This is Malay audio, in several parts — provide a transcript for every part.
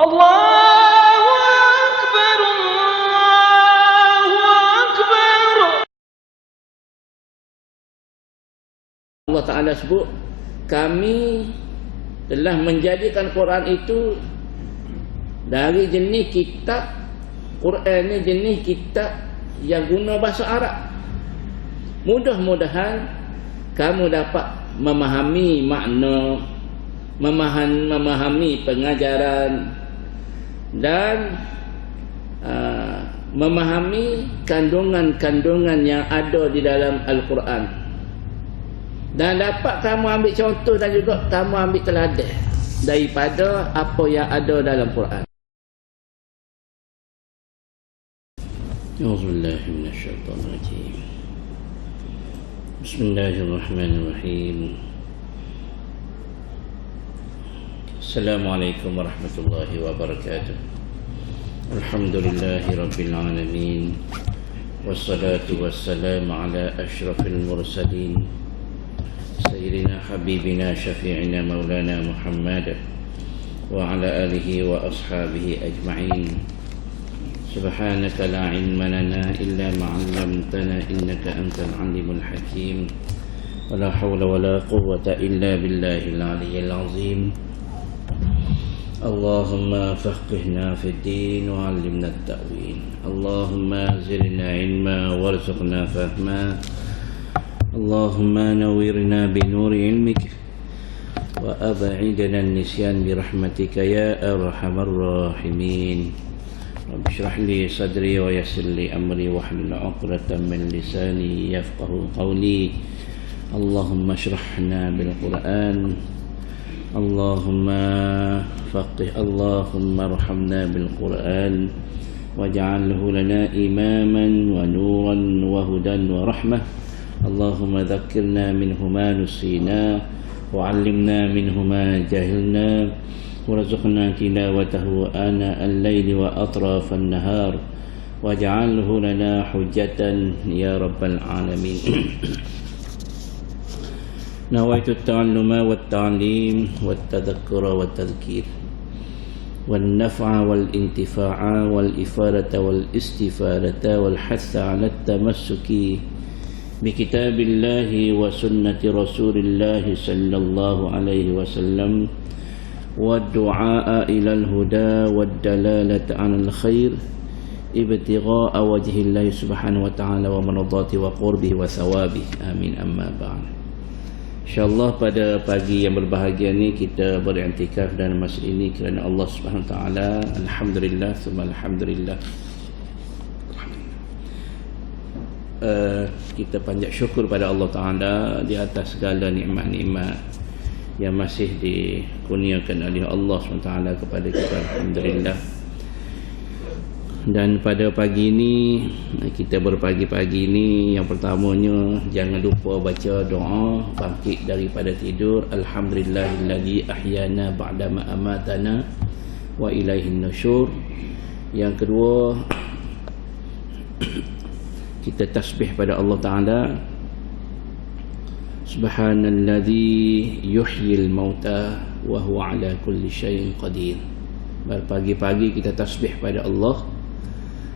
Allahu Akbar, Allahu Akbar. Allah Ta'ala sebut, kami telah menjadikan Quran itu dari jenis kitab. Quran ni jenis kitab yang guna bahasa Arab. Mudah-mudahan kamu dapat memahami makna, memahami pengajaran dan memahami kandungan-kandungan yang ada di dalam Al-Quran, dan dapat kamu ambil contoh dan juga kamu ambil teladan daripada apa yang ada dalam Quran. A'udzubillahi minasyaitonir rajim. Bismillahirrahmanirrahim. Assalamualaikum warahmatullahi wabarakatuh. Alhamdulillahi rabbil alamin. Wassalatu wassalamu ala asyrafil mursalin Sayyidina habibina syafi'ina maulana Muhammad wa ala alihi wa ashabihi ajma'in. Subhanaka la ilma lana illa ma 'allamtana innaka antal alimul hakim. Wa la hawla wa la quwwata illa billahil aliyyil azim. Allahumma faqihna fid din wa 'allimna at-ta'wil. Allahumma zidna ilma warzuqna fahma. Allahumma nawwirna bi nuri ilmik wa ab'idna an-nisyan bi rahmatika ya arhamar rahimin. Rabbi shrah li sadri wa yassir li amri wahlul 'uqdatam min lisani yafqahu qawli. Allahumma shrahna bil Qur'an. Allahumma faqih, Allahumma arhamna bil Qur'an waj'alhu lana imaman wa nuran wa hudan wa rahmah. Allahumma dhakkirna minhu ma nusina wa 'allimna minhu ma jahilna warzuqna tilawatahu ana al-laili wa atrafan nahar waj'alhu lana hujjatan ya rabbal alamin. Nawaitu at-ta'alluma wat-ta'lim wat-tadhakkura wat-tadhkir wan-naf'a wal-intifa'a wal-ifadata wal-istifadata wal-hatha 'ala at-tamassuki bi kitabillahi wa sunnati rasulillahi sallallahu alaihi wasallam والدعاء إلى الهدى والدلالة على الخير ابتغاء وجه الله سبحانه وتعالى ومرضاته وقربه وثوابه آمين. أما بعد, InsyaAllah pada pagi yang berbahagia ni kita beriktikaf dalam masjid ini kerana Allah Subhanahu Wa Taala. Alhamdulillah, summa alhamdulillah. Kita panjat syukur pada Allah Ta'ala di atas segala nikmat-nikmat yang masih dikurniakan oleh Allah SWT kepada kita. Alhamdulillah. Dan pada pagi ini, kita berpagi-pagi ini, yang pertamanya jangan lupa baca doa bangkit daripada tidur. Alhamdulillahilladzi ahyana ba'dama amatana wa ilaihin nusyur. Yang kedua, kita tasbih pada Allah Ta'ala. Subhanalladzi yuhyil mauta wa huwa ala kulli syai'in qadir. Pagi-pagi kita tasbih pada Allah.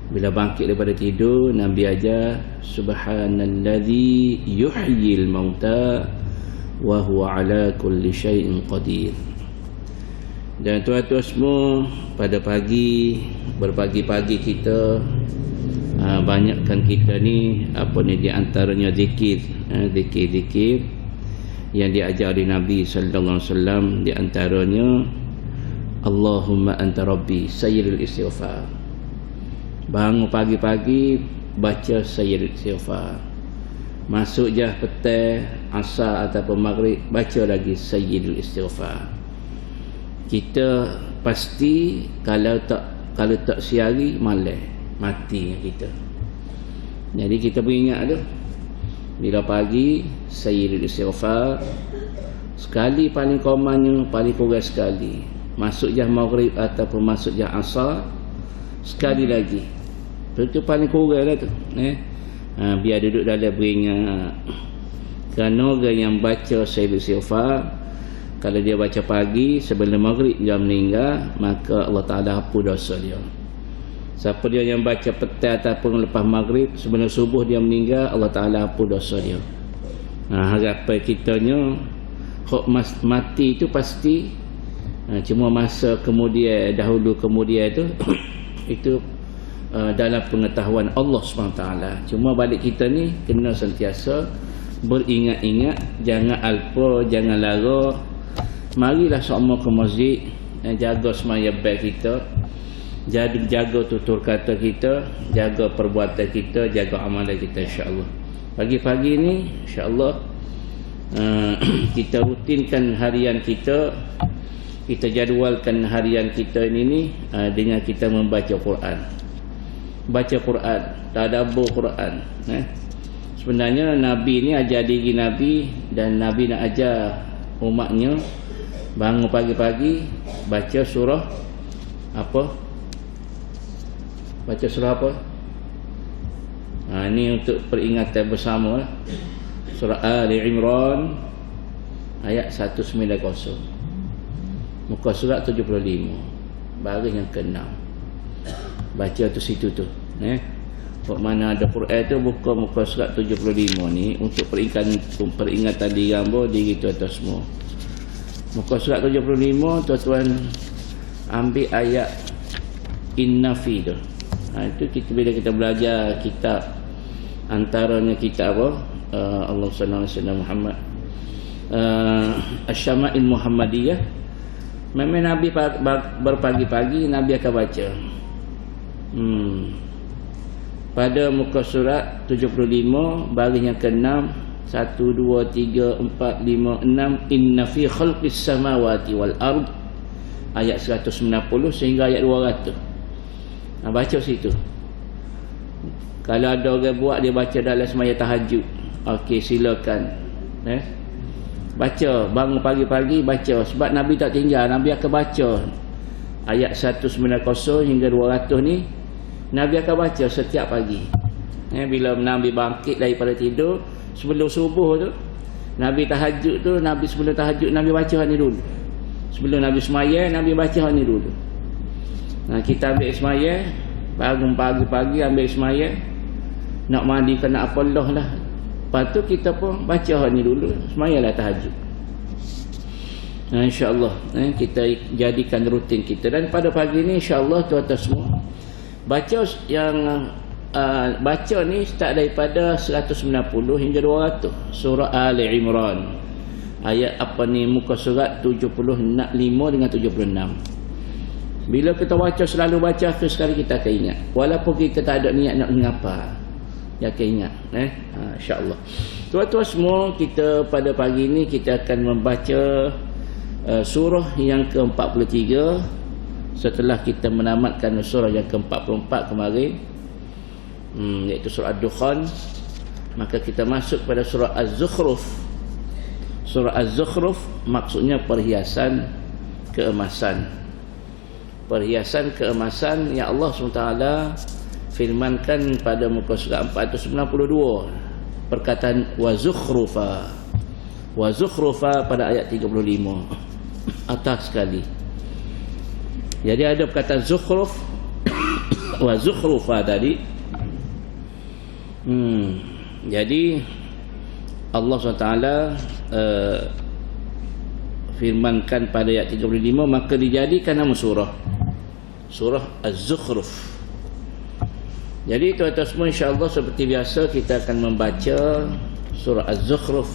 Bila bangkit daripada tidur, Nabi ajar Subhanalladzi yuhyil mauta wa huwa ala kulli syai'in qadir. Dan tuan-tuan semua, pada pagi berpagi-pagi kita banyakkan kita ni apa ni, di antaranya zikir, zikir yang diajar oleh Nabi sallallahu alaihi wasallam. Di antaranya Allahumma anta rabbi, sayyidul istighfar. Bangun pagi-pagi baca sayyidul istighfar. Masuk je petang, asar ataupun maghrib, baca lagi sayyidul istighfar. Kita pasti kalau tak siari malam mati kita. Jadi kita beringat tu, bila pagi sayyidul istighfar sekali, paling komanya paling kurang sekali. Masuk jam maghrib ataupun masuk jam asar sekali lagi. Itu paling kurang lah tu, biar duduk dalam beringat. Kerana orang yang baca sayyidul istighfar Kalau dia baca pagi sebelum maghrib dia meninggal, maka Allah Ta'ala hapus dosa dia. Siapa dia yang baca petang ataupun lepas maghrib sebelum subuh dia meninggal, Allah Ta'ala hapus dosa dia. Harapan kitanya mati itu pasti, cuma masa kemudian, dahulu kemudian itu itu dalam pengetahuan Allah SWT. Cuma balik kita ni kena sentiasa beringat-ingat, jangan alpa, jangan lara. Marilah semua ke masjid, jaga semaya baik kita, jaga tutur kata kita, jaga perbuatan kita, jaga amalan kita, insya-Allah. Pagi-pagi ni insya-Allah kita rutinkan harian kita, kita jadualkan harian kita ini dengan kita membaca Quran. Baca Quran, tadabbur Quran. Sebenarnya Nabi ni ajar diri Nabi, dan Nabi nak ajar umatnya bangun pagi-pagi baca surah apa? Baca surah apa? Ini untuk peringatan bersama lah. Surah Ali Imran ayat 190. Muka surat 75, baris yang ke-6. Baca tu situ tu. Kok mana ada Quran tu, buka muka surat 75 ni untuk peringatan diri hamba, diri tuan-tuan semua. Muka surat 75, tuan-tuan ambil ayat inna fi tu. Itu kita bila kita belajar kitab, antaranya kitab apa? Allah sallallahu alaihi wasallam Muhammad, Asy-Syama'il Muhammadiyah. Memang Nabi berpagi-pagi Nabi akan baca. Pada muka surat 75 baris yang ke-6, 1 2 3 4 5 6, inna fi khalqis samawati wal ard, ayat 190 sehingga ayat 200. Baca situ. Kalau ada orang buat dia baca dalam semaya tahajud, okey, silakan. Baca bangun pagi-pagi baca, sebab Nabi tak tinggal, Nabi akan baca ayat 190 hingga 200 ni. Nabi akan baca setiap pagi. Bila Nabi bangkit daripada tidur sebelum subuh tu, Nabi tahajud tu, Nabi sebelum tahajud Nabi baca ni dulu. Sebelum Nabi semaya Nabi baca ni dulu. Kita ambil semaya, bangun pagi-pagi ambil semaya, nak mandi kena apa Allah lah. Lepas tu kita pun baca ni dulu, semayalah tahajud. InsyaAllah kita jadikan rutin kita. Dan pada pagi ni insyaAllah tuan-tuan semua baca yang baca ni start daripada 190 hingga 200 surah Ali Imran, ayat apa ni, muka surat 75 dengan 76. Bila kita baca, selalu baca, akhir sekali kita akan ingat, walaupun kita tak ada niat nak ngapa, ya akan ingat. InsyaAllah tuan-tuan semua, kita pada pagi ni kita akan membaca surah yang ke-43 setelah kita menamatkan surah yang ke-44 kemarin, iaitu surah Ad-Dukhan. Maka kita masuk pada surah Az-Zukhruf. Surah Az-Zukhruf maksudnya perhiasan keemasan. Perhiasan keemasan yang Allah SWT firmankan pada muka surat 492, perkataan wa zukhrufa. Wa zukhrufa pada ayat 35 atas sekali. Jadi ada perkataan zukhruf wa zukhrufa tadi. Jadi Allah SWT firmankan pada ayat 35, maka dijadikan nama surah Az-Zukhruf. Jadi tuan-tuan semua, insyaAllah seperti biasa kita akan membaca surah Az-Zukhruf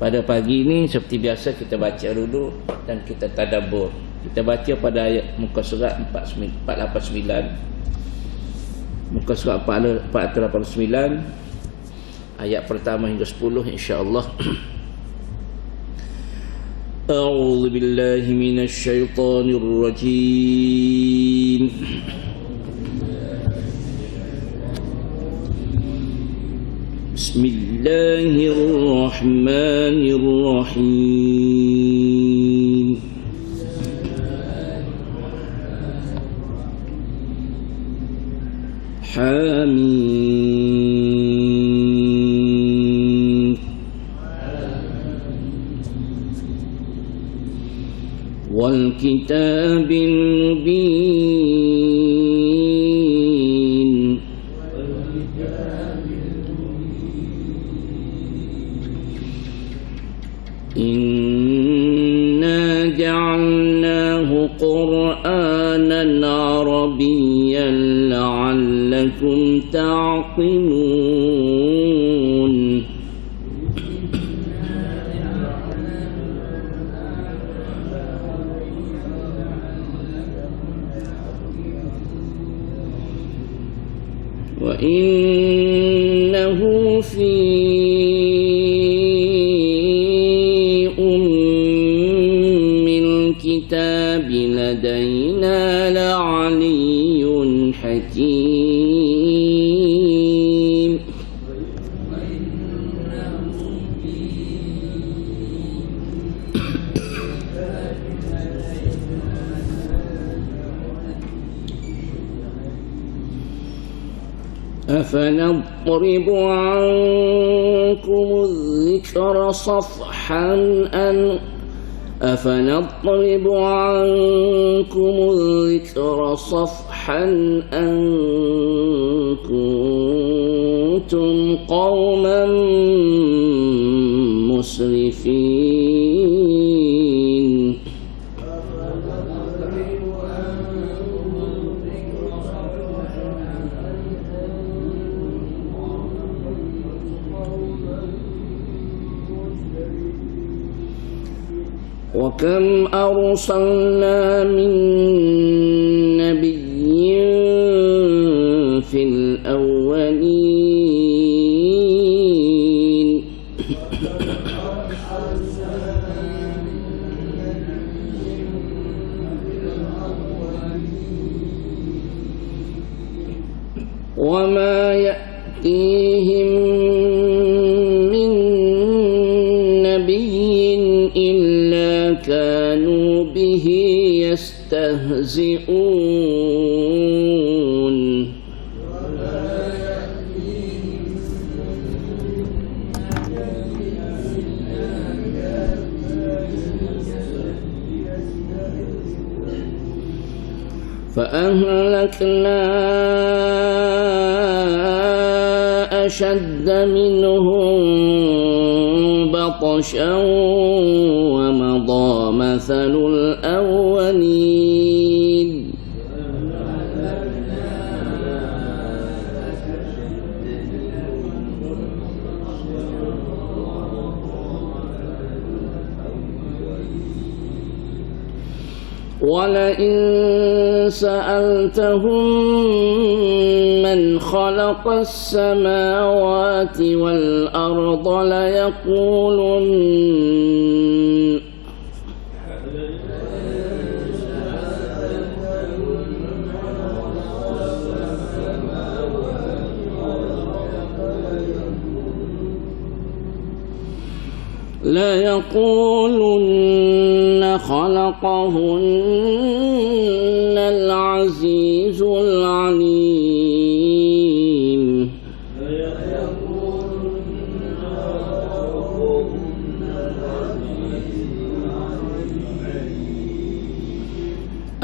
pada pagi ini. Seperti biasa kita baca dulu dan kita tadabbur. Kita baca pada ayat muka surat 489, muka surat 489 ayat pertama hingga 10, insyaAllah. A'udzu billahi minasy syaithanir rajim. Bismillahirrahmanirrahim. Hamim. والكتاب المبين إنا جعلناه قرآنا عربيا لعلكم تعقلون وإنه في أم الكتاب لدينا لعلي حكيم أفنضرب عنكم الذكر صفحا أن كنتم قوما مسرفين وكم أرسلنا من نبي في الأولين وما يأتيهم من نبي إلا كانوا به يستهزئون فأهلكنا أشد منهم بطشا ومضى مثل الأولين ولئن سألتهم من خلق السماوات والأرض ليقولن خلقهن العزيز العليم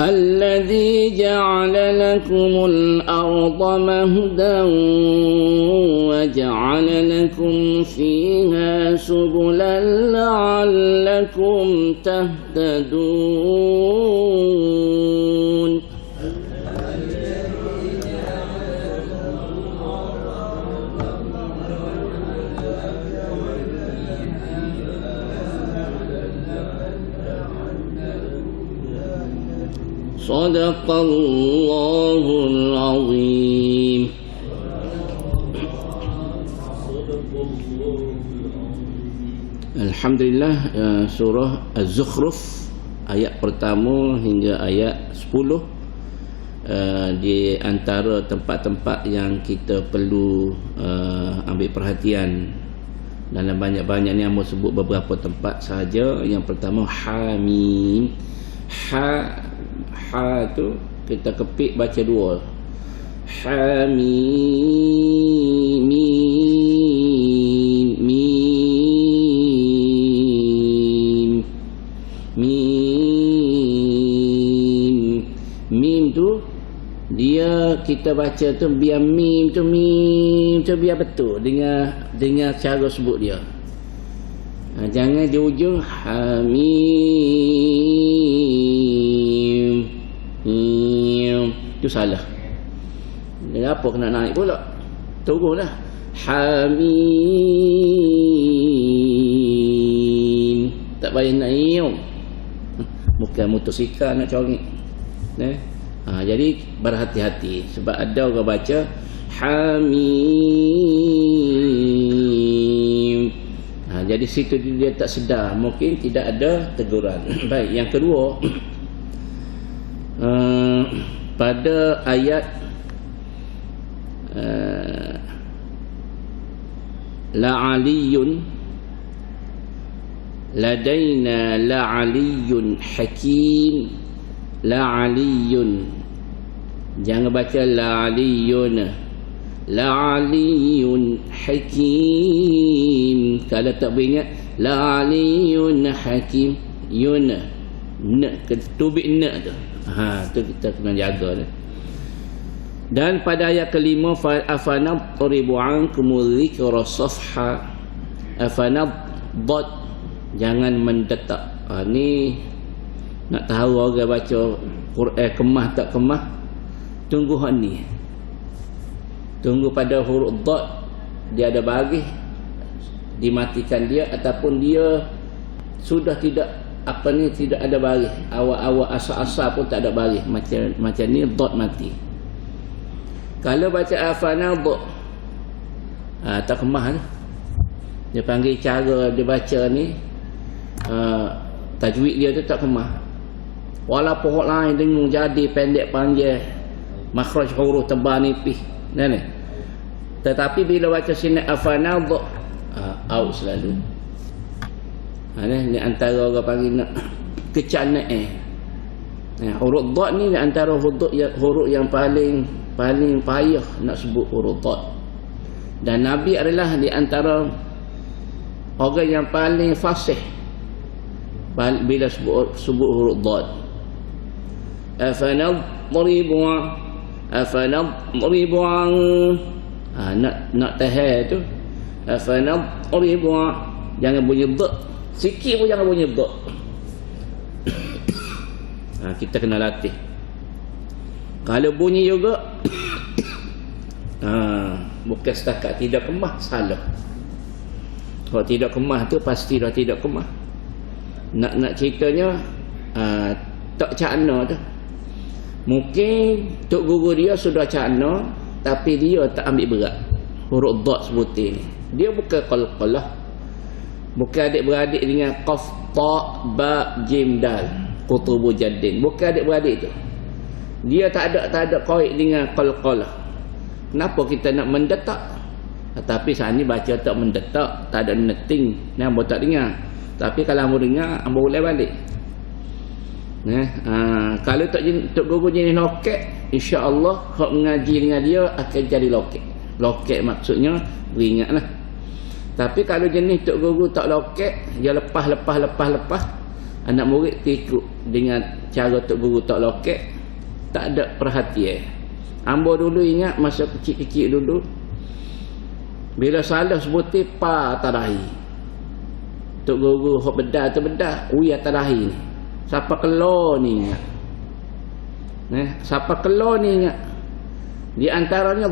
الذي جعل لكم الأرض مهدا وجعل لكم فيها سبلا لعلكم تهتدون صدق الله العظيم. Alhamdulillah, surah Az-Zukhruf ayat pertama hingga ayat 10 di antara tempat-tempat yang kita perlu ambil perhatian. Dalam banyak-banyak ni Amba sebut beberapa tempat sahaja. Yang pertama Hamim. Ha tu kita kepik baca dua. Hamim, mim, mim, mim. Mim tu dia kita baca tu biar mim tu biar betul dengan cara sebut dia. Jangan di ujung hamim. Itu salah. Apa kena naik pula? Turunlah. Hamim. Tak payah naik. Bukan motosikal nak cari. Jadi berhati-hati sebab ada orang baca hamim. Jadi situ dia tak sedar, mungkin tidak ada teguran. Baik, yang kedua, pada ayat la'aliyun ladaina la'aliyun hakim. La'aliyun, jangan baca la'aliyun, la'aliyun hakim. Kalau tak beringat la'aliyun hakim, yun tubik tu tu kita kena jaga tu. Dan pada ayat kelima, afanadribu ankum dzikra safha. Afanadad, jangan mendetak. Ni nak tahu orang baca Quran kemah tak kemah, tunggu hak ni. Tunggu pada huruf dad dia ada baris, dimatikan dia, ataupun dia sudah tidak tidak ada baris, awal-awal asal-asal pun tak ada baris, macam ni dad mati. Kalau baca afanad tak kemah tu. Dia panggil cara dia baca ni, tajwid dia tu tak kemah. Walaupun huruf lain dengung jadi pendek panjang, makhraj huruf tebal nipis, tetapi bila baca sini afanad au selalu. Ni antara orang panggil nak kecanaan. Huruf dad ni antara huruf yang paling payah nak sebut huruf dad. Dan Nabi adalah di antara orang yang paling fasih bila sebut huruf dad. Afanadribu nak tahan tu. Afanadribu, jangan bunyi dad sikit pun, jangan bunyi dad. Kita kena latih. Kalau bunyi juga bukan setakat tidak kemah, salah. Kalau tidak kemah tu pasti dah tidak kemah. Nak ceritanya tak cakna tu. Mungkin tok guru dia sudah cakna, tapi dia tak ambil berat huruf dad sebutin ni. Dia bukan qalqalah, bukan adik-beradik dengan qaf, ta, ba, jim, dal, qutubu jaddin. Bukan adik-beradik tu. Dia tak ada qaid dengan qalqalah. Kenapa kita nak mendetak? Tapi saat ni baca tak mendetak, tak ada neting, ni hamba tak dengar. Tapi kalau hamba dengar, hamba boleh balik. Kalau tok guru jenis loket, insya-Allah hak mengaji dengan dia akan jadi loket. Loket maksudnya beringatlah. Tapi kalau jenis tok guru tak loket, dia lepas anak murid ikut dengan cara tok guru tak loket, tak ada perhatian. Hamba dulu ingat masa kecil-kecil dulu, bila salah sebutin pa tarahi, tok guru hok bedah tu bedah, uya tarahi ni. Siapa keluar ni ingat. Siapa keluar ni ingat. Di antaranya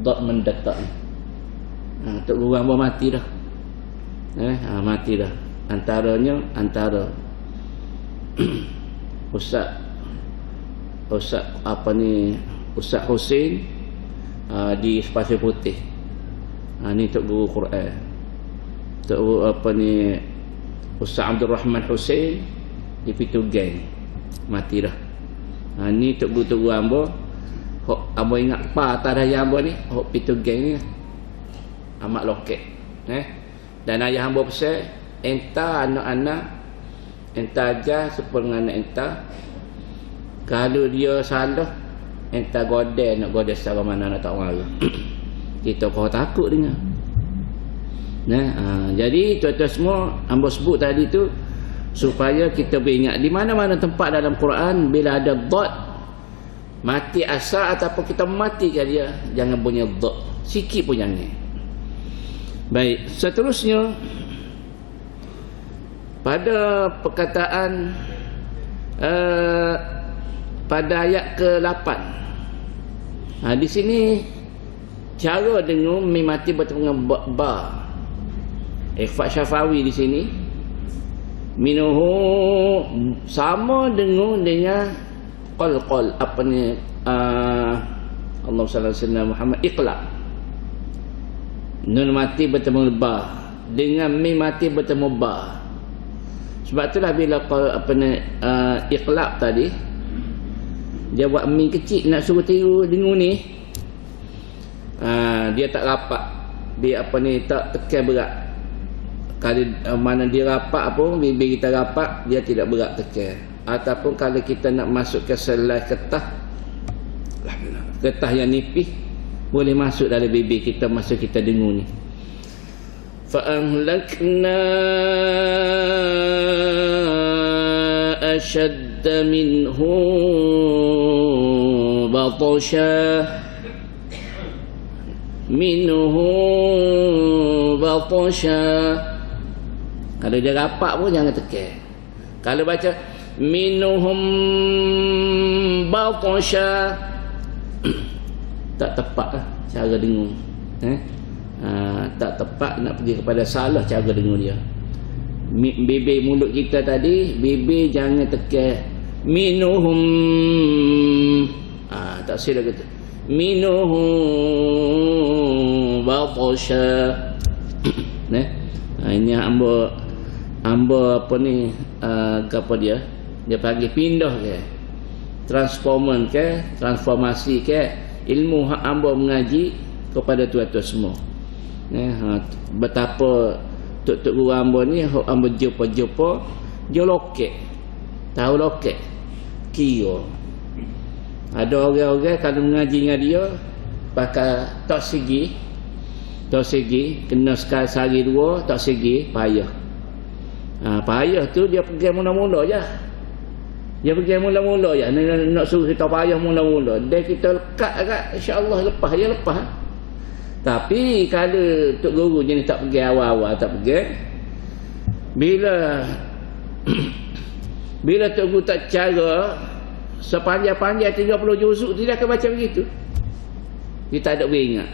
dad mendetak ni. Tok guru hamba mati dah. Mati dah. Antara Ustaz Ustaz Hussein di Pasir Putih. Ni tok guru Quran. Tok guru Ustaz Abdul Rahman Hussein di Pitu Gang. Mati dah. Ni tok guru hamba. Hok hamba ingat pa tak ada hamba ni, hok Pitu Gang ni. Amat loket. Dan ayah hamba pesan, entah anak-anak, entah ajar sepengah anak entah. Kalau dia salah, entah godel nak godel secara mana nak tak marah. Kita kau takut dengar. Jadi tuan-tuan semua, hamba sebut tadi tu supaya kita beringat di mana-mana tempat dalam Quran bila ada dot mati asal ataupun kita matikan dia, jangan bunyi dot sikit pun jangan. Baik, seterusnya pada perkataan pada ayat ke-8, di sini cara dengar mim mati bertemu dengan ba. Ikhfa Syafawi di sini minuhu sama dengar dengan qalqal apa ni Allah sallallahu alaihi wasallam Muhammad iqla. Nun mati bertemu ba dengan mim mati bertemu ba. Sebab itulah bila apa ni iqlab tadi dia buat mim kecil nak suruh tiru dengar ni, dia tak rapat, dia apa ni tak tekan berat. Kalau mana dia rapat pun bibir kita rapat, dia tidak berat tekan. Ataupun kalau kita nak masuk ke selai ketah yang nipis, boleh masuk dalam bibir kita masa kita dengar ni. فَأَهْلَكْنَا أَشَدَّ مِنْهُمْ بَطْشًا Kalau dia rapat pun jangan tekan. Kalau baca minhum batasha tak tepat lah cara dengar. Tak tepat, nak pergi kepada salah cara dengar dia. Bibir mulut kita tadi, bibir jangan tekan minhum, tak silap kata minhum batasha. Ini hamba apa ni apa dia panggil pindah ke transformasi ke ilmu hamba mengaji kepada tuan-tuan semua. Betapa tok-tok guru hamba ni hamba jumpa dia lokek, tahu lokek kira. Ada orang-orang kalau mengaji dengan dia pakai tak segi kena sekali sehari dua tak segi payah. Payah tu dia pergi mula-mula je. Nak suruh kita payah mula-mula. Dan kita lekat agak insya-Allah lepas. Tapi kalau tok guru jenis tak pergi awal-awal tak pergi. Bila tok guru tak cara sepanjang-panjang 30 juzuk dia akan baca begitu. Dia tak ada beringat.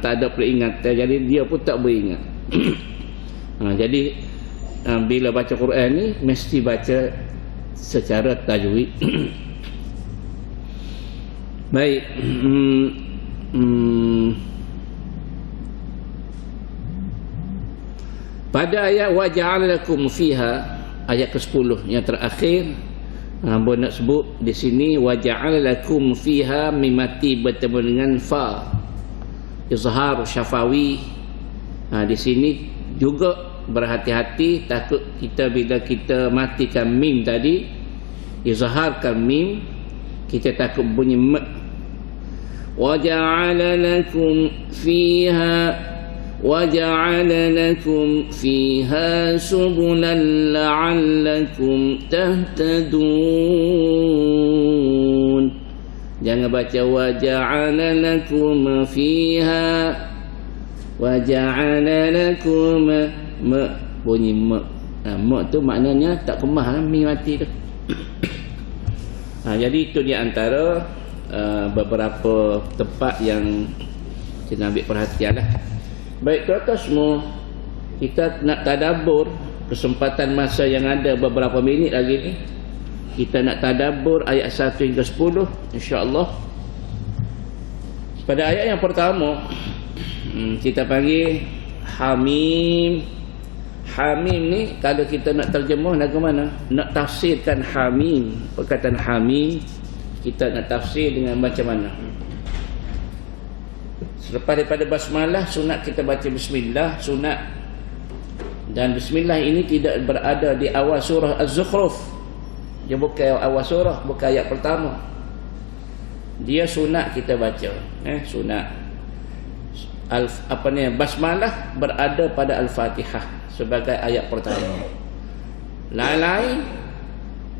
Tak ada peringatan, jadi dia pun tak beringat. Jadi bila baca Quran ni mesti baca secara tajwid. Baik. Pada ayat wa ja'ala lakum fiha, ayat ke-10 yang terakhir, hamba nak sebut di sini wa ja'ala lakum fiha mimati bertemu dengan fa, izhar syafawi. Di sini juga berhati-hati, takut kita bila kita matikan mim tadi, izharkan mim, kita takut bunyi ma. Wa ja'ala lakum fiha subulan la'allakum tahtadun. Jangan baca wa ja'ala lakum fiha, wa ja'ala lakum bunyi ma. Ma tu maknanya tak kemah mi mati tu. Jadi itu di antara beberapa tempat yang kita ambil perhatian lah. Baik tuan-tuan semua, kita nak tadabbur kesempatan masa yang ada beberapa minit lagi ni. Kita nak tadabbur ayat 1 hingga 10 insya-Allah. Pada ayat yang pertama kita panggil Hamim. Hamim ni kalau kita nak terjemah lagu mana? Nak tafsirkan Hamim, perkataan Hamim kita nak tafsir dengan macam mana? Selepas daripada basmalah, sunat kita baca bismillah, sunat. Dan bismillah ini tidak berada di awal surah Az-Zukhruf. Dia bukan awal surah, bukan ayat pertama. Dia sunat kita baca, sunat. Basmalah berada pada Al-Fatihah sebagai ayat pertama. Lain-lain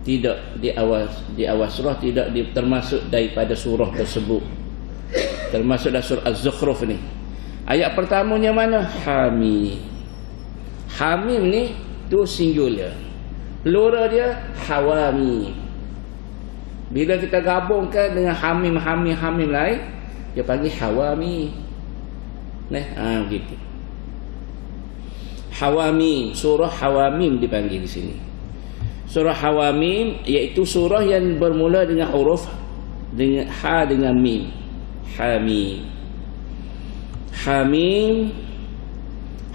tidak di awal surah, tidak termasuk daripada surah tersebut. Termasuk dalam surah Az-Zukhruf ni. Ayat pertamanya mana? Hamim. Hamim ni tu singular. Plural dia hawamim. Bila kita gabungkan dengan hamim lain, dia panggil hawamim. Begitu. Hawamim, surah Hawamim dipanggil di sini. Surah Hawamim iaitu surah yang bermula dengan huruf dengan ha dengan mim. Hamim.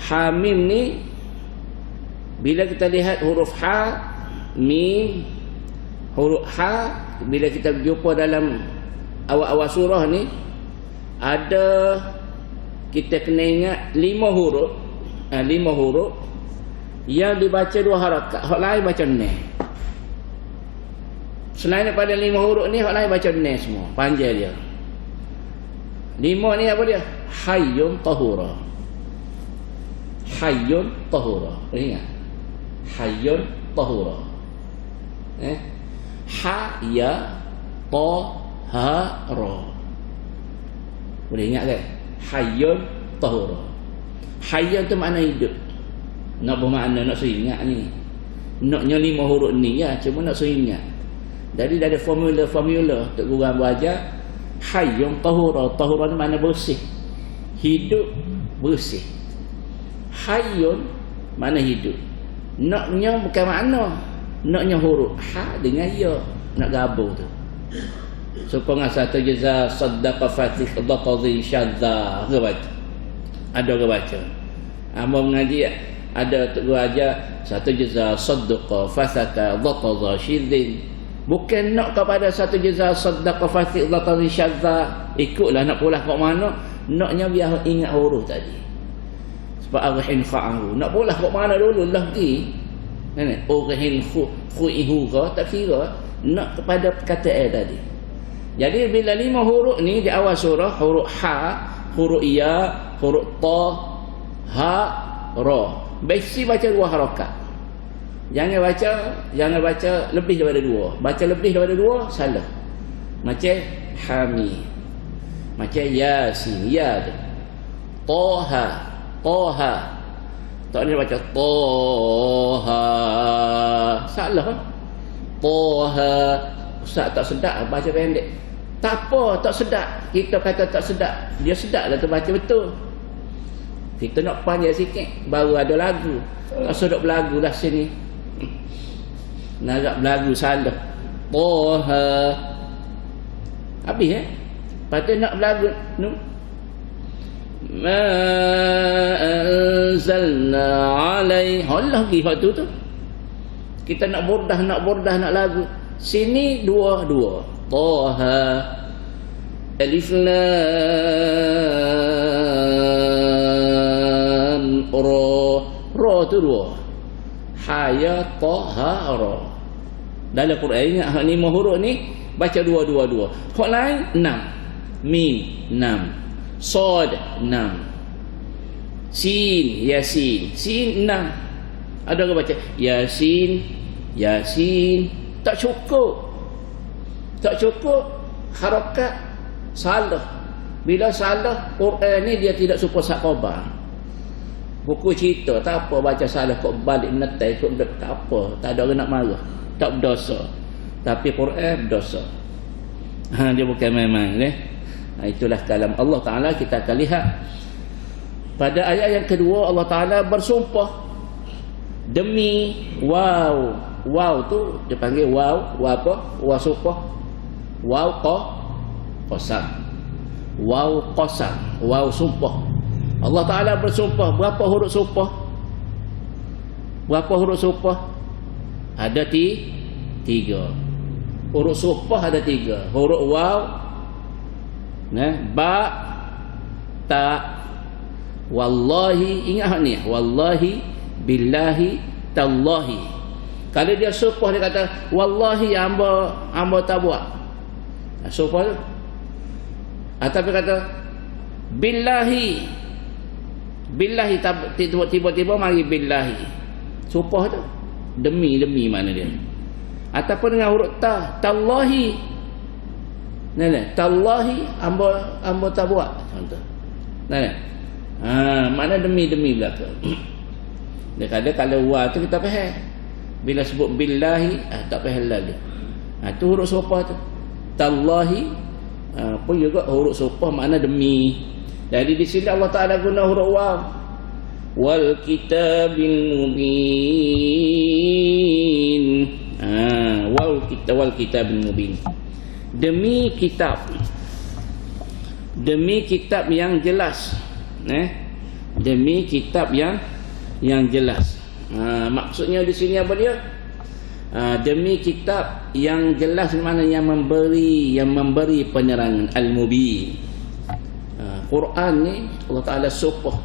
Hamim ni bila kita lihat huruf ha, mim, huruf ha, bila kita jumpa dalam awal-awal surah ni, ada, kita kena ingat 5 huruf yang dibaca 2 harakat, hak lain baca neh. Selain daripada 5 huruf ni, hak lain baca neh semua, panjang dia. 5 ni apa dia? Hayyun tahura. Hayyun tahura. Ingat? Hayyun tahura. Ha ya ta ha ra. Boleh ingat kan? Hayyun tahura. Hayyun tu makna hidup. Nak bermakna nak seringat ni. Naknya 5 huruf ni ya, cuma nak seringat. Jadi dari formula Tok Guru belajar hayyun tahura. Tahura ni makna bersih. Hidup bersih. Hayyun makna hidup. Naknya bukan makna. Naknya huruf ha dengan ya, nak gabung tu. Supaya satu jaza saddaqa fatih qadhi syadza. Ke baca? Ada ke baca? Amba mengaji ada Tok Guru ajar satu jaza saddaqa fasata dhaqadha syidin. Bukan nak kepada satu jaza saddaqa fatih qadhi syadza. Ikutlah nak pulah kat mana? Naknya biar ingat huruf tadi. Sebab arhin fa'ahu. Nak pulah kat mana dulu lah pergi. Arhin khu'ihu tak kira. Nak kepada perkataan tadi. Jadi bila 5 huruf ni di awal surah, huruf ha, huruf ya, huruf ta, ha, ra. Besi baca 2 harakat. Jangan baca lebih daripada 2. Baca lebih daripada 2 salah. Macam Hamim. Macam Yasin, ya tu. Taha. Tak boleh baca Taha. Salah kan? Taha. Ustaz tak sedap baca pendek. Tak apa, tak sedap. Kita kata tak sedap. Dia sedap lah tu baca betul. Kita nak panjang sikit baru ada lagu. Tak sedap berlagu lah sini. Nak berlagu salah. Taha. Habis Lepas nak berlagu ma anzalna alai. Allah pergi waktu tu. Kita nak burdah nak lagu. Sini dua. Taha. Alif lam ra. Ra tu 2. Haya taha ra. Dalam Quran ingat 5 huruf ni baca 2. Hak lain 6. Mim 6. Sad 6. Sin, Yasin. Sin 6. Ada ke baca Yasin. Tak cukup harakat salah. Bila salah, Quran ni dia tidak suka sakobah. Buku cerita tak apa baca salah kok balik menetai kok tak apa, tak ada orang nak marah, tak berdosa. Tapi Quran berdosa. Dia bukan main-main itulah kalam Allah Ta'ala. Kita akan lihat pada ayat yang kedua, Allah Ta'ala bersumpah demi waw tu dia panggil waw apa? Waw sumpah, waw qasam, waw sumpah. Allah Ta'ala bersumpah. Berapa huruf sumpah? Ada 3. Huruf sumpah ada 3. Huruf waw, ba, ta. Wallahi, ingat ni, wallahi, billahi, tallahi. Kalau dia sumpah, dia kata wallahi hamba tak buat. Sumpah tu. Tapi kata billahi tiba-tiba mari billahi. Sumpah tu. demi makna dia. Ataupun dengan huruf ta, tallahi. Tallahi amba tak buat contoh. Makna demi belaka. Dia kata kalau wa tu kita faham. Bila sebut billahi tak faham lagi. Tu huruf sopah tu. Tallahi pun juga huruf sopah makna demi. Jadi di sini Allah Taala guna huruf waw. Wal kitabil mubin. Wal kitabil mubin. Demi kitab yang jelas. Demi kitab yang jelas. Maksudnya di sini apa dia? Demi kitab yang jelas, mana yang memberi penerangan, al-mubin. Quran ni Allah Taala sumpah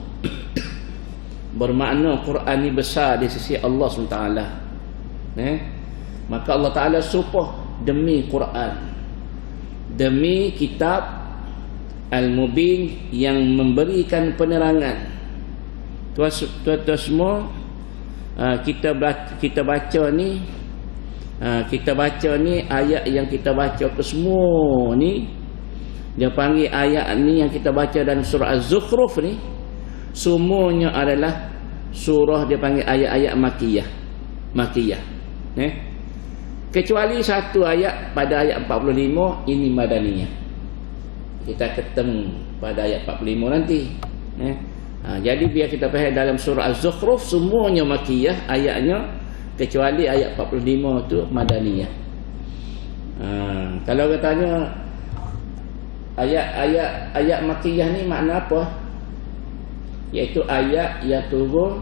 bermakna Quran ni besar di sisi Allah SWT. Maka Allah Taala sumpah demi Quran, demi kitab al-mubin yang memberikan penerangan. Tuan-tuan semua, kita baca ni ayat yang kita baca ke semua ni, dia panggil ayat ni yang kita baca dalam surah Az-Zukhruf ni, semuanya adalah surah dia panggil ayat-ayat makiyah. Kecuali satu ayat pada ayat 45 ini madaniyah. Kita ketemu pada ayat 45 nanti. Jadi biar kita faham, dalam surah Az-Zukhruf semuanya makiyah ayatnya, kecuali ayat 45 tu madaniyah. Kalau katanya ayat makiyah ni makna apa? Iaitu ayat yang turun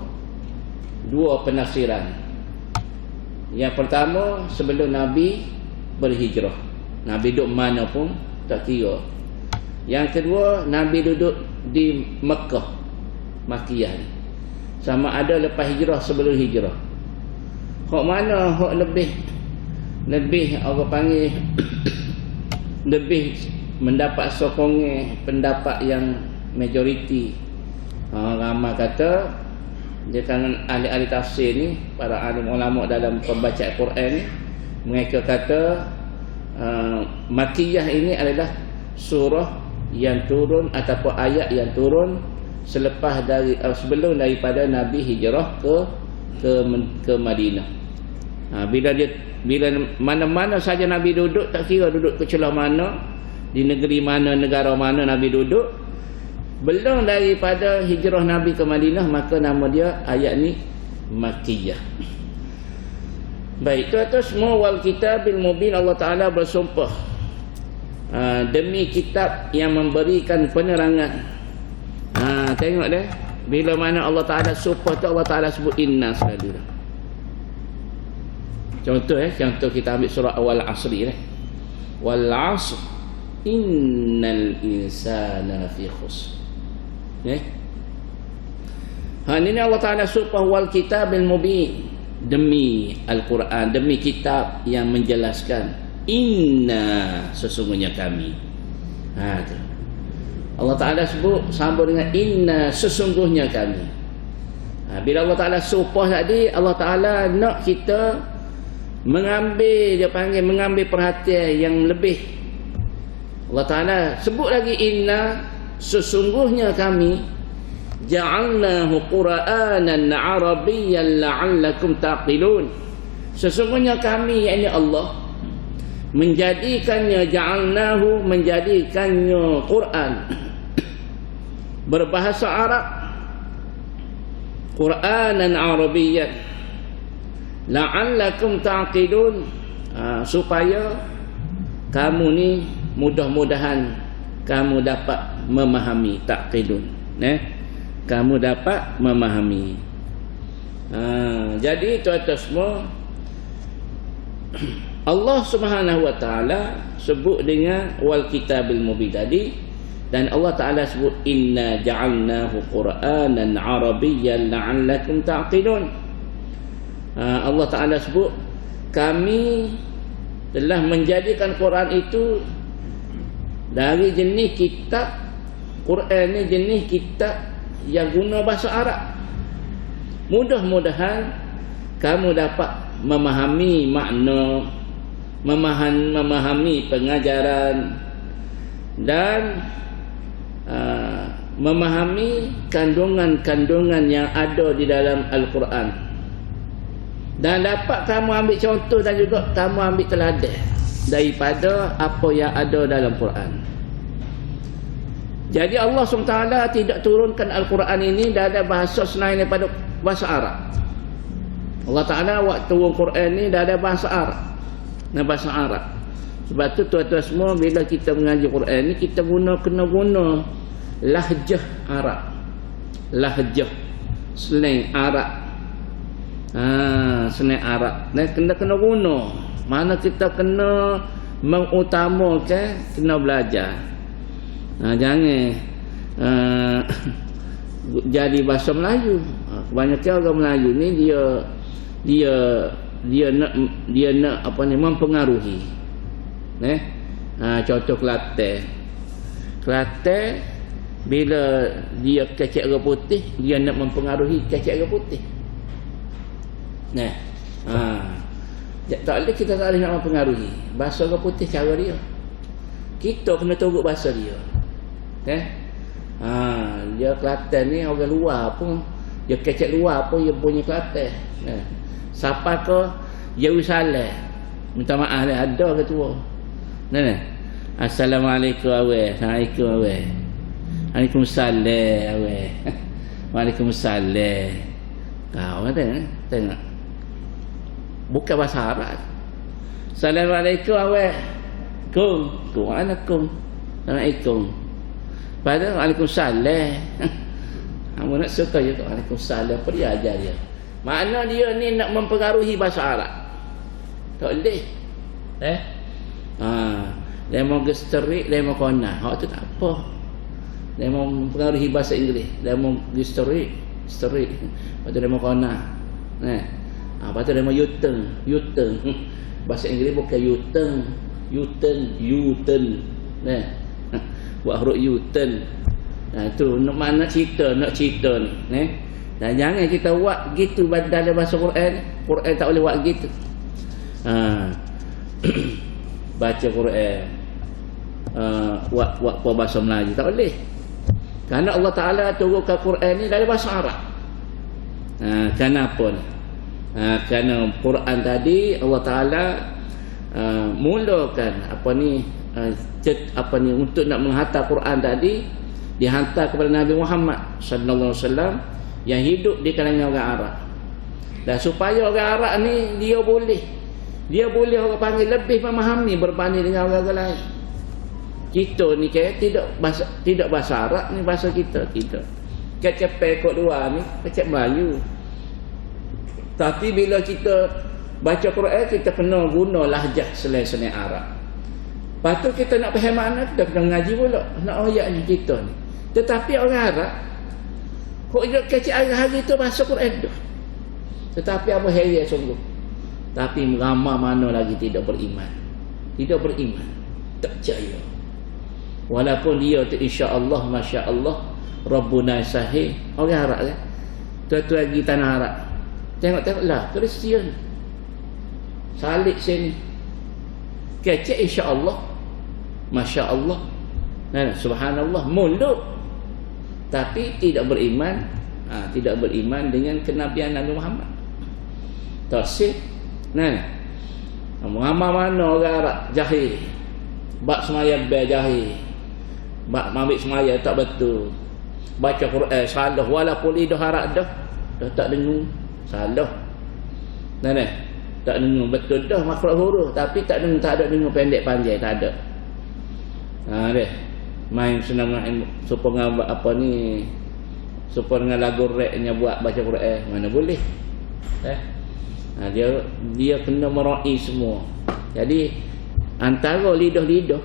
dua penafsiran. Yang pertama sebelum Nabi berhijrah, Nabi duduk mana pun tak kira. Yang kedua Nabi duduk di Mekah, makiyah ni. Sama ada lepas hijrah, sebelum hijrah. Hak mana hak lebih orang panggil lebih mendapat sokongan pendapat yang majoriti. Ramai kata dia kalangan ahli-ahli tafsir ni, para alim ulama dalam pembacaan Quran ni, mereka kata makiyah ini adalah surah yang turun ataupun ayat yang turun selepas sebelum daripada Nabi hijrah ke Madinah. Bila mana-mana saja Nabi duduk, tak kira duduk ke celah mana, di negeri mana, negara mana Nabi duduk, belum daripada hijrah Nabi ke Madinah, maka nama dia ayat ni makiyah. Baik, tuan-tuan semua, wal kitabil mubin, Allah Taala bersumpah demi kitab yang memberikan penerangan. Tengok deh, bila mana Allah Taala sumpah tu, Allah Taala sebut inna selalu. Contoh contoh kita ambil surah Wal Asri Wal Asr innal insana lafi khusr. Ini Allah Taala sumpah wal kitabil mubin, demi Al-Quran, demi kitab yang menjelaskan. Inna, sesungguhnya kami. Tu Allah Taala sebut sambung dengan inna, sesungguhnya kami. Bila Allah Taala sumpah tadi, Allah Taala nak kita mengambil, dia panggil mengambil perhatian yang lebih. Allah Taala sebut lagi inna, sesungguhnya kami ja'alnahu qur'anan arabiyyan la'allakum taqilun. Sesungguhnya kami, yakni Allah, menjadikannya, ja'alnahu, menjadikannya Quran berbahasa Arab, Qur'anan arabiyyan la'allakum taqilun, supaya kamu ni mudah-mudahan kamu dapat memahami. Taqilun, kamu dapat memahami. Jadi tuan-tuan semua, Allah Subhanahu wa taala sebut dengan wal kitabil mubin tadi, dan Allah Taala sebut inna ja'alnahu qur'anan arabiyyan la'allakum taqilun. Allah Taala sebut kami telah menjadikan Quran itu dari jenis kitab. Quran ni jenis kitab yang guna bahasa Arab. Mudah-mudahan kamu dapat memahami makna, memahami pengajaran dan memahami kandungan-kandungan yang ada di dalam Al-Quran, dan dapat kamu ambil contoh dan juga kamu ambil teladan daripada apa yang ada dalam Quran. Jadi Allah SWT tidak turunkan Al-Quran ini dalam bahasa selain daripada bahasa Arab. Allah Ta'ala waktu turun Quran ni dah ada bahasa Arab, bahasa Arab. Sebab tu tuan-tuan semua, bila kita mengaji Quran ni, kita kena guna lahjah Arab, lahjah slang Arab. Slang Arab ni kena guna. Mana kita kena mengutamakan, kena belajar. Jangan jadi bahasa Melayu. Kebanyakan orang Melayu ni dia nak apa ni, mempengaruhi. Contoh Kelantan bila dia kecek orang putih, dia nak mempengaruhi kecek orang putih. Tak boleh, kita tak boleh nak mempengaruhi bahasa orang putih cara dia. Kita kena turut bahasa dia. Dia Kelantan ni, orang luar pun dia kecek luar pun dia punya Kelantan. Siapa ke Yerusalem, minta maaf dia ada ke tua. Assalamualaikum awak. Assalamualaikum awak. Waalaikumsalam awak. Waalaikumsalam. Kau ada tengok. Bukan bahasa Arab. Assalamualaikum awak. Waalaikumsalam. Assalamualaikum. Padahal waalaikumsalam. Kamu nak suka je kat waalaikumsalam, apa dia ajar dia? Makna dia ni nak mempengaruhi bahasa Arab. Tak boleh. Dia mau gesterik, dia mau kona. Hak tu tak apa. Dia mau mempengaruhi bahasa Inggeris, dia mau gesterik. Lepas tu dia mau kona. Lepas tu dia mau U-turn. Bahasa Inggeris bukan U-turn. Buat huruf U-turn. Itu nak cerita ni. Dan jangan kita buat gitu dalam bahasa Quran. Quran tak boleh buat gitu. Baca Quran buat bahasa Melayu tak boleh. Kerana Allah Ta'ala turunkan Quran ni dalam bahasa Arab. Kenapa ni? Kerana Quran tadi Allah Ta'ala mulakan untuk nak menghantar Quran tadi, dihantar kepada Nabi Muhammad sallallahu alaihi wasallam yang hidup di kalangan orang Arab. Dan supaya orang Arab ni dia boleh orang panggil lebih memahami berbanding dengan orang lain. Kita ni tidak bahasa Arab ni, bahasa kita tidak. Kecep kod dua ni kecep Melayu. Tapi bila kita baca Quran, kita kena guna lahjah selain Arab. Lepas tu kita nak faham makna, kita kena mengaji pula nak ayat ni kita ni. Tetapi orang Arab kok kecik hari-hari tu bahasa Quran tu. Tetapi apa heran sungguh. Tapi ramai mana lagi tidak beriman. Tak percaya. Walaupun dia tu insya-Allah, masya-Allah, Rabbuna sahih, orang Arab kan. Tu lagi tanah Arab. Tengok-tengoklah Kristian. Salib sini. Kecik insya-Allah, masya-Allah. Subhanallah, mulut. Tapi tidak beriman, tidak beriman dengan kenabian Nabi Muhammad. Tersih. Ramai mana orang Arab jahil. Bak semaya jahil. Bak ambil semaya tak betul. Baca Quran salah, walaupun lidah Arab dah tak dengar. Salah. Tak dengar betul dah makhraj huruf, tapi tak ada dengar pendek panjang, tak ada. Dia main senang supaya supaya dengan lagu rapnya buat baca Quran, mana boleh. Dia kena merai semua. Jadi antara lidah-lidah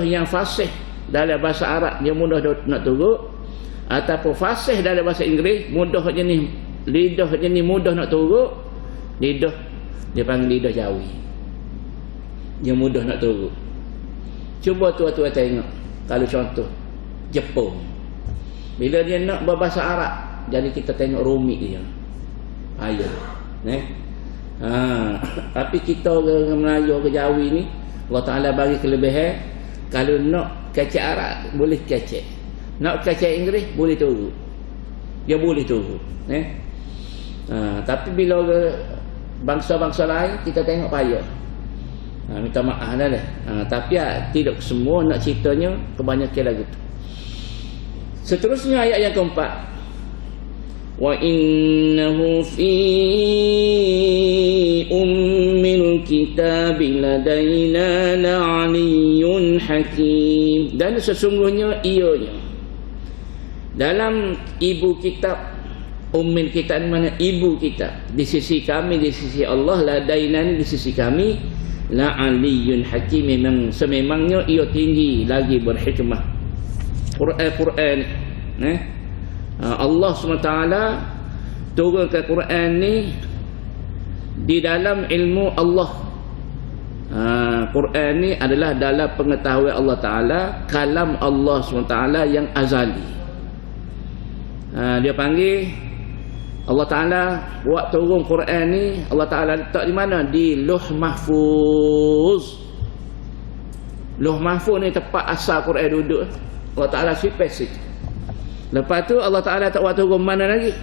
yang fasih dalam bahasa Arab dia mudah nak turut, ataupun fasih dalam bahasa Inggeris mudah jenis lidah jenis mudah nak turut. Lidah dia panggil lidah Jawi, dia mudah nak turut. Cuba tuan-tuan tengok, kalau contoh Jepun, bila dia nak berbahasa Arab, jadi kita tengok rumit dia. Payah. Tapi kita orang Melayu ke Jawi ni, Allah Ta'ala bagi kelebihan. Kalau nak kecek Arab boleh kecek, nak kecek Inggeris boleh turun, dia boleh turun. Tapi bila bangsa-bangsa lain kita tengok payah. Minta maaf dah. Tapi tidak semua nak ceritanya, kebanyakan lagu tu. Seterusnya ayat yang keempat, wa innahu fi ummil kitabi ladaina la'aliyyun hakim. Dan sesungguhnya ianya dalam ibu kitab, ummil kitab mana ibu kitab, di sisi kami, di sisi Allah, ladaina di sisi kami, la'aliyyun hakim, memang sememangnya ia tinggi lagi berhikmah. Quran Allah SWT turunkan Quran ni di dalam ilmu Allah. Quran ni adalah dalam pengetahuan Allah Ta'ala, kalam Allah SWT yang azali. Dia panggil Allah Ta'ala buat turun Quran ni, Allah Ta'ala letak di mana? Di Lauh Mahfuz. Lauh Mahfuz ni tempat asal Quran duduk. Allah Ta'ala spesifik. Lepas tu Allah Ta'ala tak buat turun mana lagi.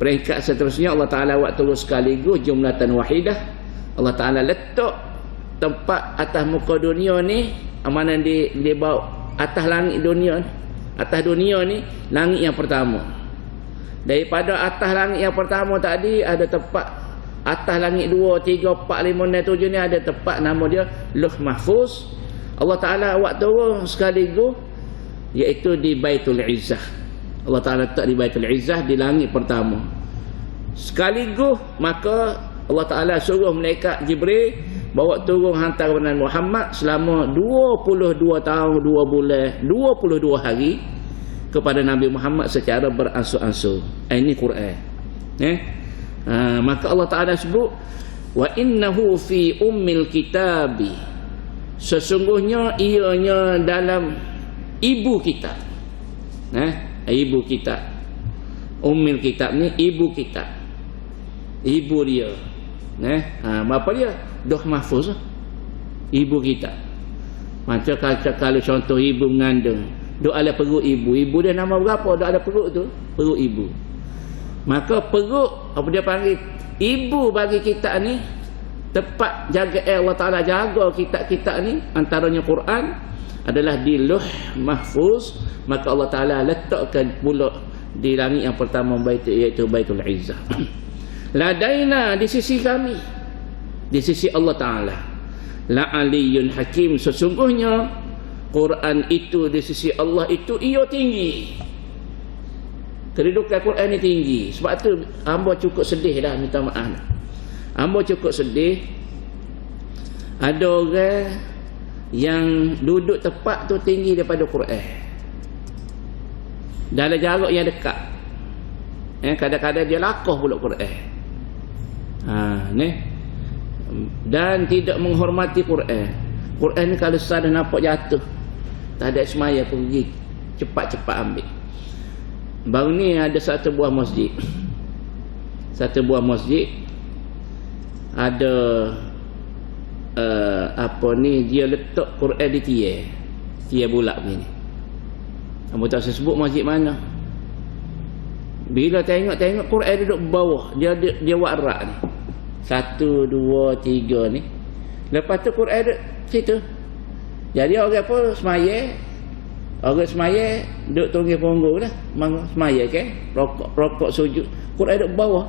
Peringkat seterusnya Allah Ta'ala buat turun sekaligus jumlatan wahidah. Allah Ta'ala letak tempat atas muka dunia ni, mana dia bawa atas langit dunia ni. Atas dunia ni langit yang pertama. Daripada atas langit yang pertama tadi ada tempat atas langit 2, 3, 4, 5 dan 7 ni ada tempat nama dia Lauh Mahfuz. Allah Ta'ala buat turun sekaligus, iaitu di Baitul Izzah. Allah Ta'ala letak di Baitul Izzah, di langit pertama. Sekaligus maka Allah Ta'ala suruh malaikat Jibril bawa turun hantar kepada Muhammad selama 22 tahun 2 bulan 22 hari kepada Nabi Muhammad secara beransur-ansur. Ini Quran. Maka Allah Ta'ala sebut wa innahu fi ummil kitabi, sesungguhnya ianya dalam ibu kitab. Ibu kitab. Ummil kitab ni ibu kitab. Ibu dia. Apa dia? Lauh Mahfuz. Ibu kitab. Macam kalau contoh ibu mengandung, duk ada perut ibu. Ibu dia nama berapa? Duk ada perut tu? Perut ibu. Maka perut, apa dia panggil? Ibu bagi kitab ni, tempat jaga Allah Ta'ala jaga kitab-kitab ni, antaranya Quran, adalah di Lauh Mahfuz. Maka Allah Ta'ala letakkan pula di langit yang pertama, iaitu Baitul Izzah. Ladaina di sisi kami, di sisi Allah Ta'ala, la'aliyyun hakim, sesungguhnya Quran itu di sisi Allah itu ia tinggi. Kedudukan Quran ni tinggi. Sebab tu hamba cukup sedih dah, minta maaf. Hamba cukup sedih ada orang yang duduk tepat tu tinggi daripada Quran dalam jarak yang dekat. Kadang-kadang dia lakoh pula Quran. Dan tidak menghormati Quran. Quran ni kalau salah nampak jatuh, tak ada semaya pergi cepat-cepat ambil. Baru ni ada satu buah masjid. Satu buah masjid ada dia letak Quran di tiang bulat begini. Kamu tak sebut masjid mana. Bila tengok Quran duduk bawah, dia buat rak ni. 1, 2, 3 ni. Lepas tu Quran duduk situ. Jadi orang pun semaya. Orang semaya duduk tunggih punggung lah. Semaya kan? Rokok sujud. Quran duduk bawah.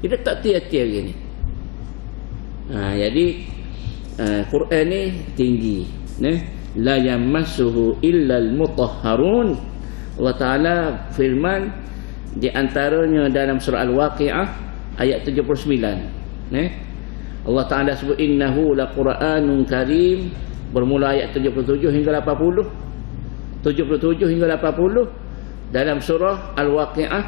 Dia tak tiap-tiap gini. Jadi Quran ni tinggi. La yamassuhu illal mutahharun. Allah Ta'ala firman di antaranya dalam surah Al-Waqi'ah ayat 79. Allah Ta'ala sebut innahu laqur'anun karim, bermula ayat 77 hingga 80. 77 hingga 80 dalam surah Al-Waqi'ah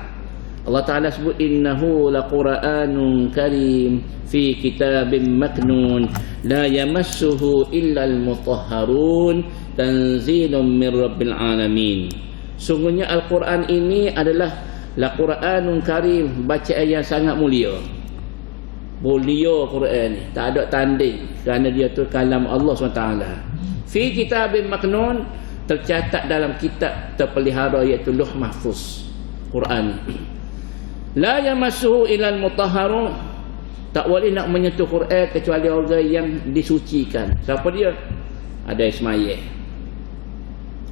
Allah Ta'ala sebut innahu laqur'anun karim fi kitabim maknun la yamassuhu illal mutahharun tanzilun min rabbil alamin. Sungguhnya Al-Quran ini adalah La Quranun Karim, bacaan yang sangat mulia. Mulia Quran ni, tak ada tanding, kerana dia tu kalam Allah SWT. Fi kitabin maknun, tercatat dalam kitab terpelihara, iaitu Lauh Mahfuz. Quran ni la yamassuhu ilal mutahharun, tak boleh nak menyentuh Quran kecuali orang yang disucikan. Siapa dia? Ada Ismail.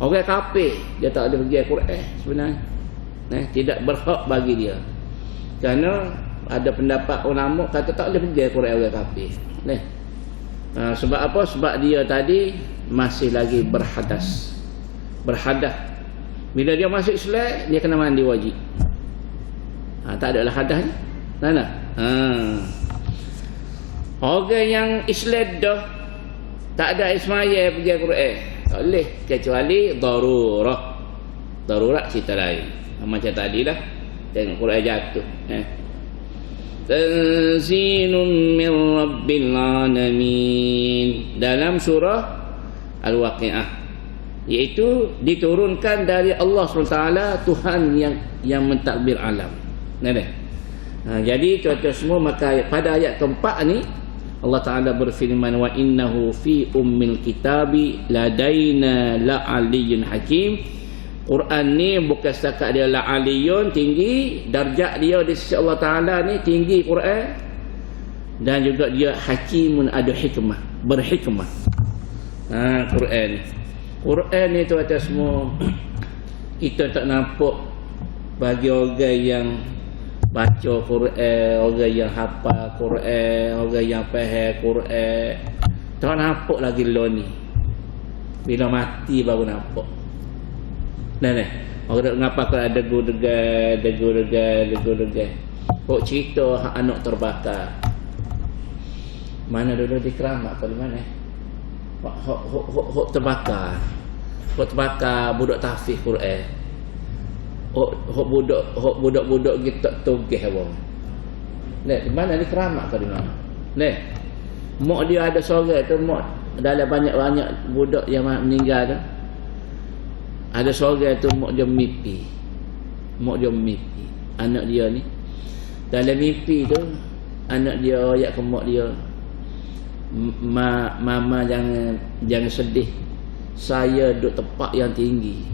Orang kafir dia tak ada pergi Quran sebenarnya. Tidak berhak bagi dia. Kerana ada pendapat ulama kata tak boleh pergi Quran orang kafir. Sebab apa? Sebab dia tadi masih lagi berhadas. Bila dia masuk Islam, dia kena mandi wajib. Tak ada lah hadas ni. Mana? Orang yang Islam dah tak ada Ismail pergi Quran, tak boleh kecuali darurat. Darurat cerita lain. Macam tadi lah, tengok Quran jatuh. Tanzilun min Rabbil Alamin, dalam surah Al-Waqi'ah, iaitu diturunkan dari Allah SWT, Tuhan yang mentadbir alam. Jadi tuan-tuan semua, maka pada ayat keempat ni Allah Ta'ala berfirman, wa innahu fi ummil kitabi ladaina la'aliyyun hakim. Quran ni bukan setakat dia la'aliyun, tinggi darjat dia di sisi Allah Ta'ala ni, tinggi Quran, dan juga dia hakimun, ada hikmah, berhikmah. Quran ni tuan-tuan semua, kita tak nampak bagi orang yang baca Quran, orang yang hafal Quran, orang yang faham Quran, tak nampak lagi lo ni. Bila mati baru nampak. Orang duk ngapa kalau ada degu-degan. Kok cerita hak anak terbakar. Mana dulu di Keramat atau di mana? Hok terbakar. Hok terbakar budak tahfiz Quran. Hok budak kita togeh apa. Di mana di Keramat atau di mana? Mak dia ada seorang tu, mak dalam banyak-banyak budak yang meninggal tu. Ada seorang tu mak dia mimpi. Anak dia ni dalam mimpi tu, anak dia ayat ke mak dia, mama jangan sedih, saya duduk tempat yang tinggi,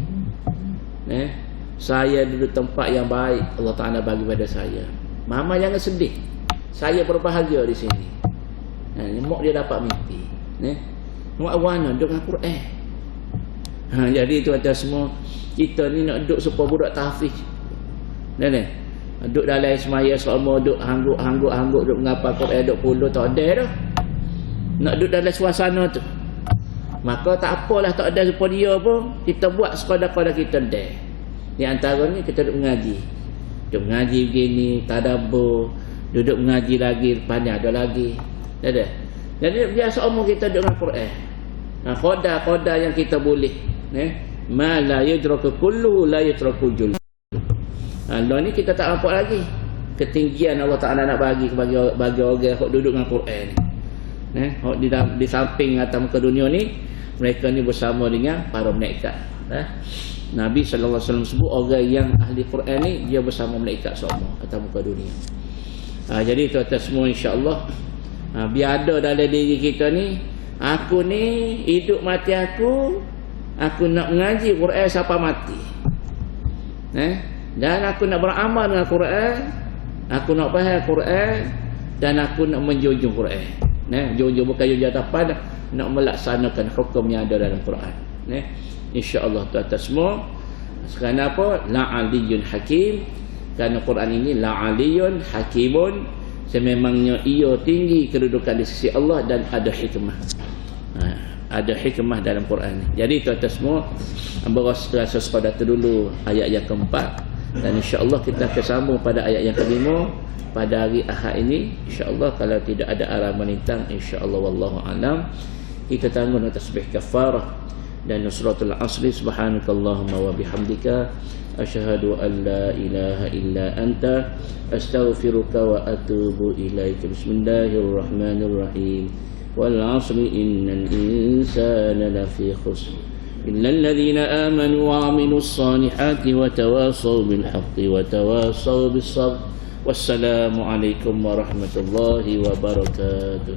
saya duduk tempat yang baik, Allah Ta'ala bagi pada saya. Mama jangan sedih, saya berbahagia di sini. Mak dia dapat mimpi. Mak wana duduk dengan Quran. Jadi tuan-tuan semua, kita ni nak duduk supaya budak tahfiz. Duduk dalam semaya selama duduk hangguk, duduk mengapa Quran, duduk puluh, tak ada dah. Nak duduk dalam suasana tu, maka tak apalah, tak ada supaya dia pun, kita buat sekadar-kadar kita dah. Di antaranya kita duduk mengaji. Duduk mengaji begini, tadabbur, duduk mengaji lagi, depannya ada lagi. Jadi biasa umur kita duduk dengan Quran. Khoda yang kita boleh, ma la yudraku kullu la yutraku jul. Allah ni kita tak nampak lagi ketinggian Allah Ta'ala nak bagi orang yang duduk dengan Quran ni. Di samping atas muka dunia ni, mereka ni bersama dengan para malaikat. Nabi SAW sebut orang yang ahli Quran ni, dia bersama malaikat semua atas muka dunia. Jadi tuan-tuan semua, insya-Allah, biar ada dalam diri kita ni, aku ni hidup mati aku nak mengaji Quran sampai mati. Dan aku nak beramal dengan Quran, aku nak faham Quran, dan aku nak menjunjung Quran. Junjung bukan junjung apa, nak melaksanakan hukum yang ada dalam Quran. Insya-Allah tuan-tuan semua. Sekarang apa? La'aliyyun hakim. Kerana Quran ini la'aliyyun hakimun, sememangnya ia tinggi kedudukan di sisi Allah dan ada hikmah. Ada hikmah dalam Quran ni. Jadi tuan-tuan semua, berasa pada tu dulu ayat yang keempat, dan insya-Allah kita akan sambung pada ayat yang kelima pada hari Ahad ini, insya-Allah. Kalau tidak ada arah melintang, insya-Allah, wallahu alam, kita tanggung tasbih kafarah dan suratul asri. Subhanakallahumma wa bihamdika, asyhadu an la ilaha illa anta, astaghfiruka wa atubu ilaika. Bismillahirrahmanirrahim. Wal 'asri innal insana lafi khusr إلا الذين آمنوا وعملوا الصالحات وتواصوا بالحق وتواصوا بالصبر والسلام عليكم ورحمة الله وبركاته.